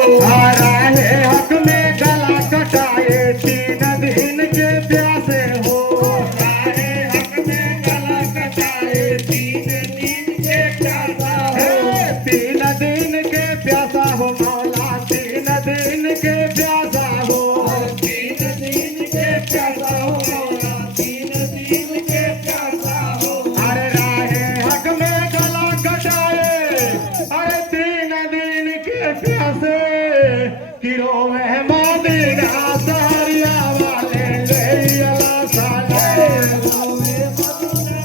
राहे हक में गला कटाए 3 दिन के प्यासे हो। राहे हक में गला कटाए 3 दिन के प्यासा हो। 3 दिन के प्यासा हो मौला 3 दिन के प्यासा हो। 3 दिन के प्यासा हो मौला 3 दिन के प्यासा हो। अरे राहे हक में गला कटाए अरे 3 दिन के प्यासे किरो में मदीना सहरिया वाले ले अला साले। रोवे मदीना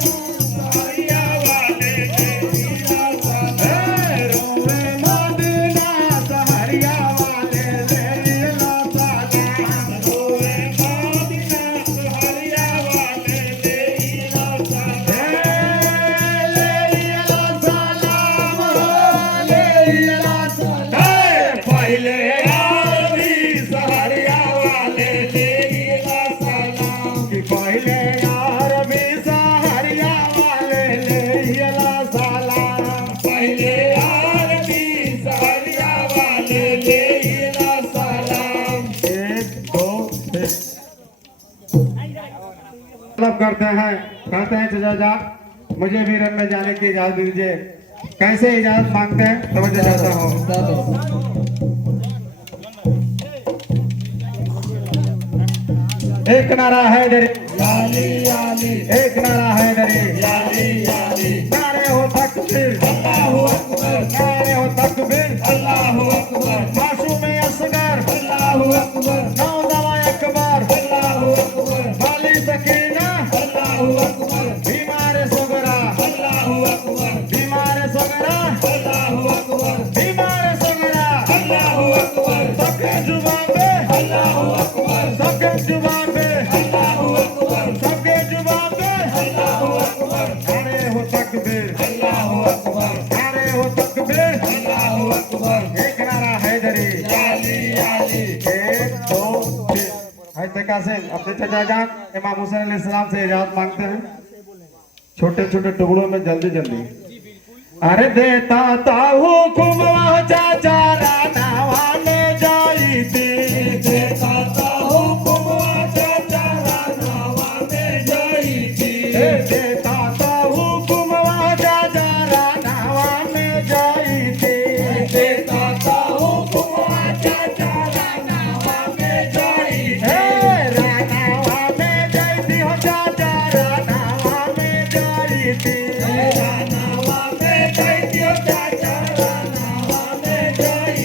सहरिया वाले ले अला साले। रोवे मदीना सहरिया वाले ले अला साले। रोवे मदीना सहरिया वाले ले अला साले। ले अला सलाम ले अला साले। पहले पहले अरबी सहरिया वाले ले अला सलाम। पहले अरबी सहरिया वाले ले अला सलाम। 1 2 मतलब करते हैं कहते हैं चाचा मुझे भी रन में जाने की इजाजत दीजिए। कैसे इजाजत मांगते हैं समझ जाता हूँ। एक नारा है दरे याली याली। एक नारा है दरे याली याली। नारे हो तकबीर अल्लाहु अकबर। नारे हो तकबीर अल्लाहु अकबर। मासूम असगर अल्लाहु अकबर। नौजवान अकबर अल्लाहु अकबर। बाली सकीना अल्लाहु अकबर। बीमार सोगरा अल्लाहु अकबर। बीमार सोगरा अल्लाहु अकबर। बीमार सोगरा अल्लाहु अकबर। सबके जुबान पे अल्लाहु अकबर। सबके जुबान सबके जुबान पे अल्लाहु अकबर। नारे हो तकबीर अल्लाहु अकबर। नारे हो तकबीर अल्लाहु अकबर। एक नारा हैदरी याली याली। 1 2 3 ऐसे कैसे अपने चाचा जान इमाम हुसैन अलैहिस्सलाम से इजाजत मांगते हैं छोटे छोटे टुकड़ों में जल्दी जल्दी। अरे देता ता हुकुम चाचा रानावा में जाई थी। देता ता हुकुम देता ता हुकुम चाचा रानावा में जाई थी। देता ता हुकुम चाचा रानावा में जाई थी। रानावा में जाई थी हो चाचा रानावा में जाई थी। रानावा में जाई थी हो चाचा रानावा में जाई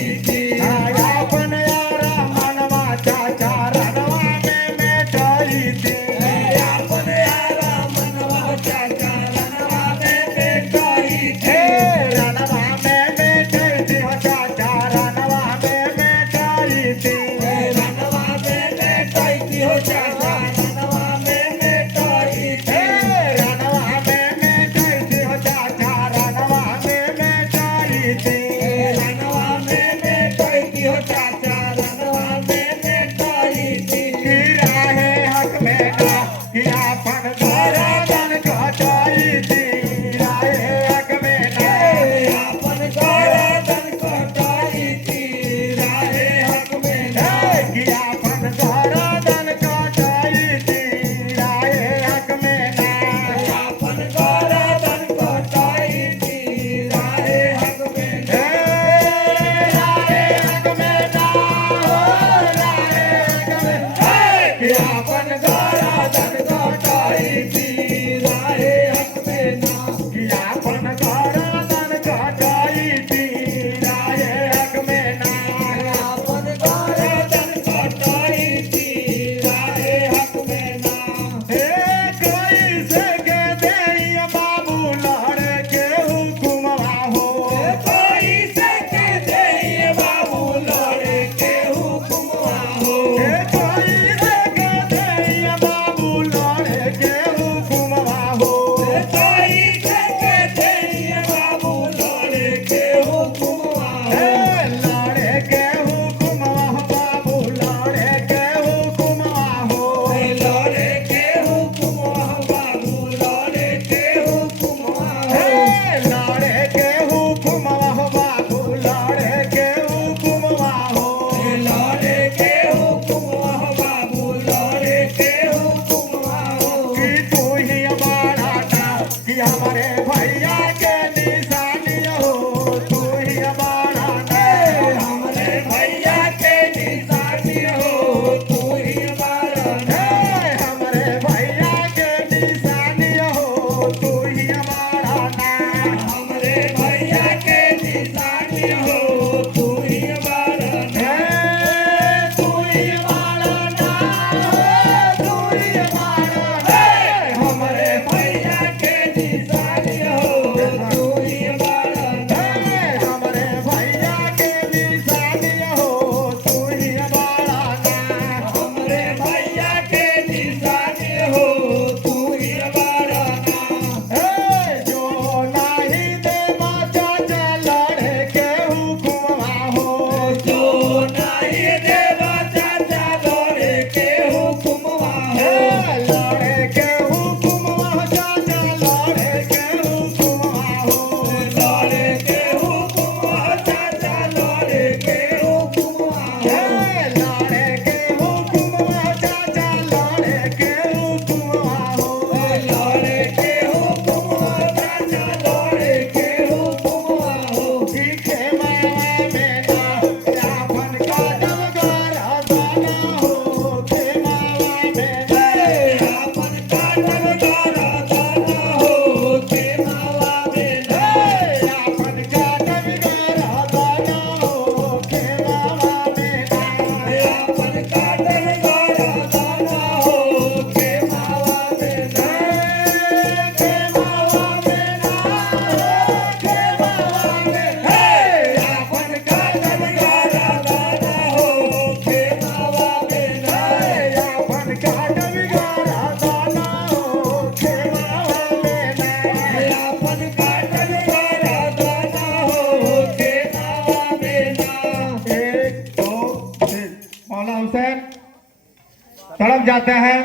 तड़प जाते हैं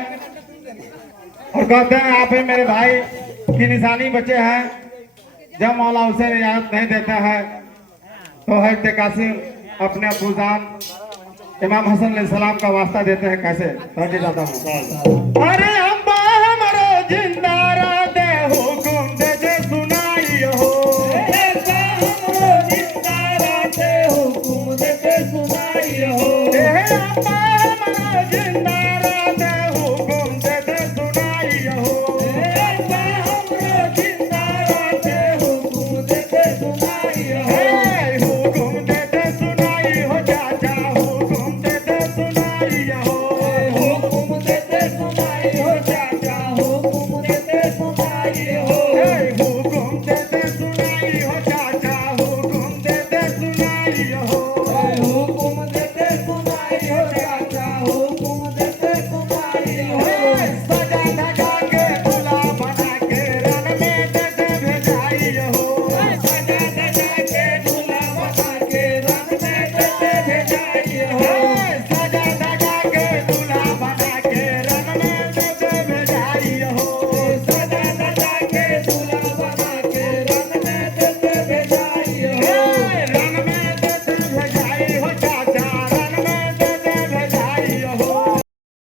और कहते हैं आप ही मेरे भाई की निशानी बचे हैं। जब मौला उसे रियायत नहीं देता है तो हज़रत कासिम अपने अब्बूजान इमाम हसन अलैहिस्सलाम का वास्ता देते हैं। कैसे पढ़ने जाता हूँ। अरे अब्बा हमारो जिंदा रहते हुकुम दे दे सुनाई हो। अब्बा हमारो जिंदा रहते हुकुम दे दे सुनाई हो। अब्बा हमारो जिंदा